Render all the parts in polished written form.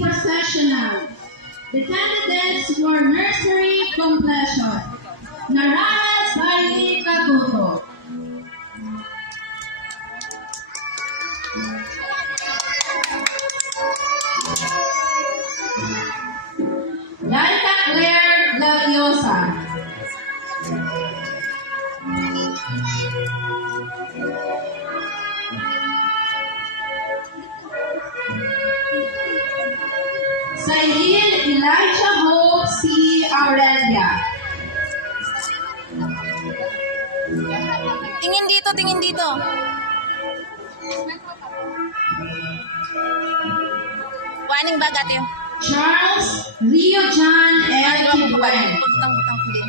processional. The candidates for nursery completion. Narana Sari Katuto. Laika Claire Laviosa. Cyril Elijah Hope C. Aurelia. Tingin dito, tingin dito. Waning bagat yun. Charles Rio John L. Kibuen. Pagtang-pagtang hindi.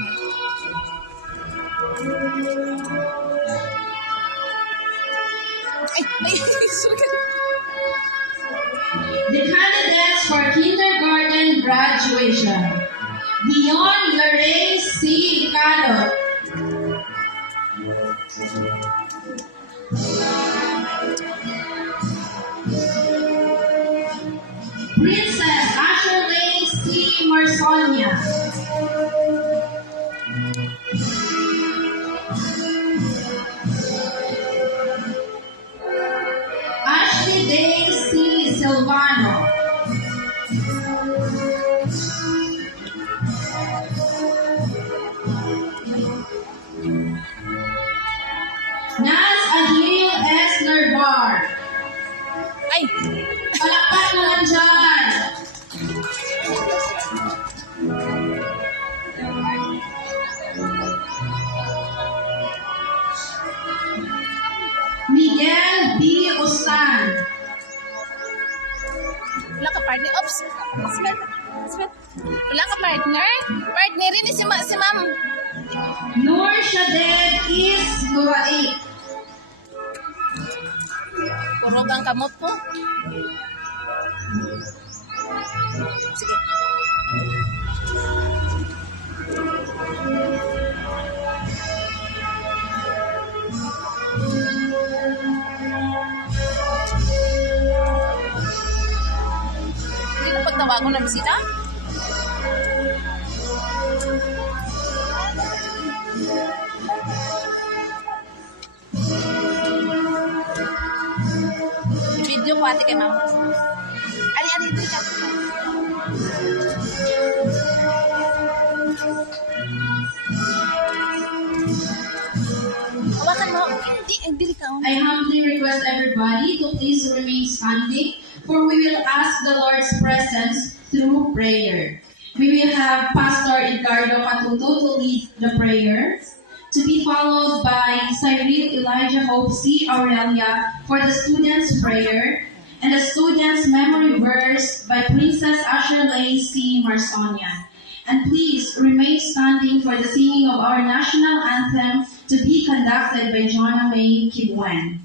Ay, sorry. The candidates for kindergarten graduation. Dion Lorraine C. Cado. Princess Ashley C. Marsonia. Ashley Day C. Silvano. Naz Adil S. Nervar. Ay, Palakpak naman dyan. Miguel B. Ustan. wala ka partner. Oops. Wala ka partner? Partner rin si ma'am. Nur Shaded is Nurai. Purog ang kamot po. Sige. Hindi na pagtawagon ng bisita? Video ko ate kay ma'am. Ari, dito ka. Hawakan mo. Hindi ka. I humbly request everybody to please remain standing, for we will ask the Lord's presence through prayer. We will have Pastor Edgardo Catuto to lead the prayer, to be followed by Cyril Elijah Hope C. Aurelia for the students' prayer, and the students' memory verse by Princess Ashley C. Marsonia. And please remain standing for the singing of our national anthem to be conducted by Joanna May Kibuen.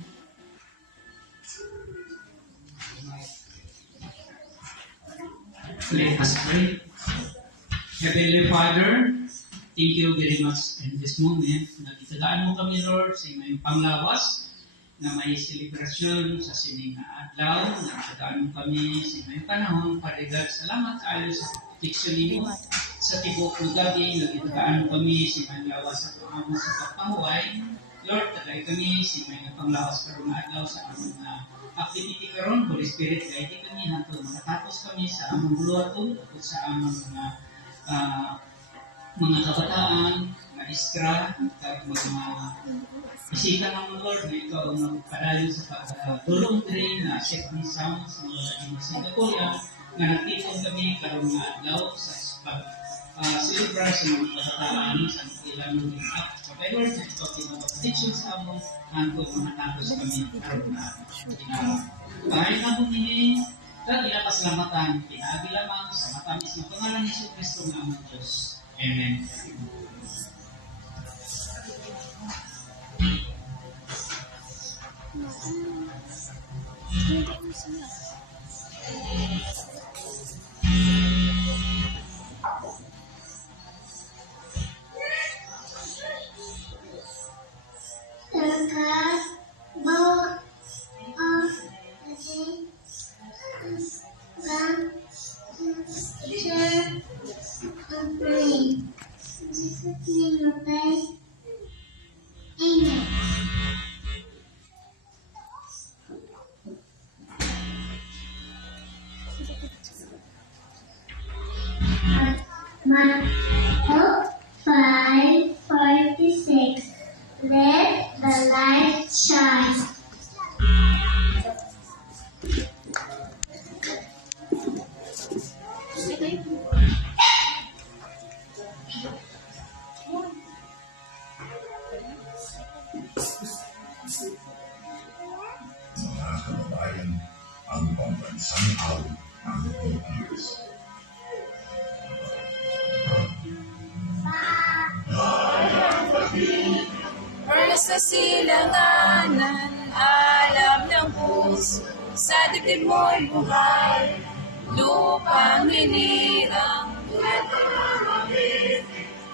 Let us pray. Heavenly Father, thank you very much in this moment. Nagitadaan mo kami, Lord, sa iyong panglawas na may selebrasyon sa sining adlaw. Nagitadaan mo kami sa iyong panahon. Parigal, salamat tayo sa protection mo. Sa tibok ng gabi, nagitadaan mo kami sa iyong lawas sa pangamo sa pagpahuay. Lord, tagay kami sa iyong panglawas karong adlaw sa among activity karon. Holy Spirit, guide kami hangtod makatapos kami sa among buluhaton at sa among mga kabataan, mga iskra, at mga bisita ng Lord na ikaw ang magpadayon sa pag-voluntary na safety sounds ng mga Singaporean na nagtipon kami karong adlaw sa pag-celebrar sa mga kabataan sa ilang mga act. Kaya Lord, na ikaw pinag-protection sa among hangtod makatapos kami karong adlaw. Kahit na po nini, at ilapasalamatan, pinagi lamang sa matamis ng pangalan ni Jesus Kristo ng aming Diyos. Amen. Matthew 5:46. Let the light shine. Mga kababayan, ang pambansang awit ng Pilipinas. Oras na silanganan, alam ng puso, sa dibdib mo'y buhay, lupang hinirang,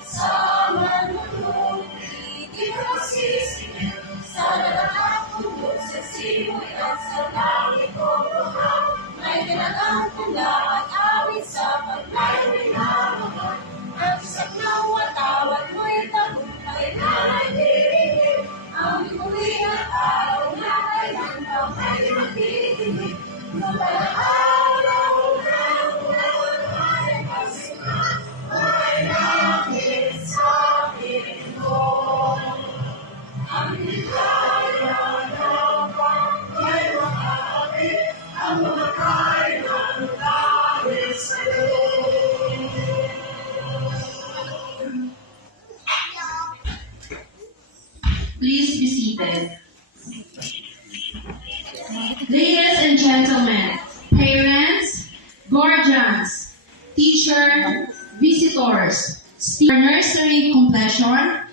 sama mo, hindi ka masisingil, sa lahat tungkol sa simoy at sa langit ko luhaw, may dinagang tula at awit sa paglayo'y namaman, at sa nawa tawad mo'y tagumpay na nagdidinig, ang muli at araw na kailan pa may magdidinig, lupalang araw ng buwan ay pasikat, ay langit sa piling ko. Ang ligaya ng pagkay makakapit, ang mga kailan dahil sa'yo. Please be seated. Ladies and gentlemen, parents, guardians, teachers, visitors, nursery completion,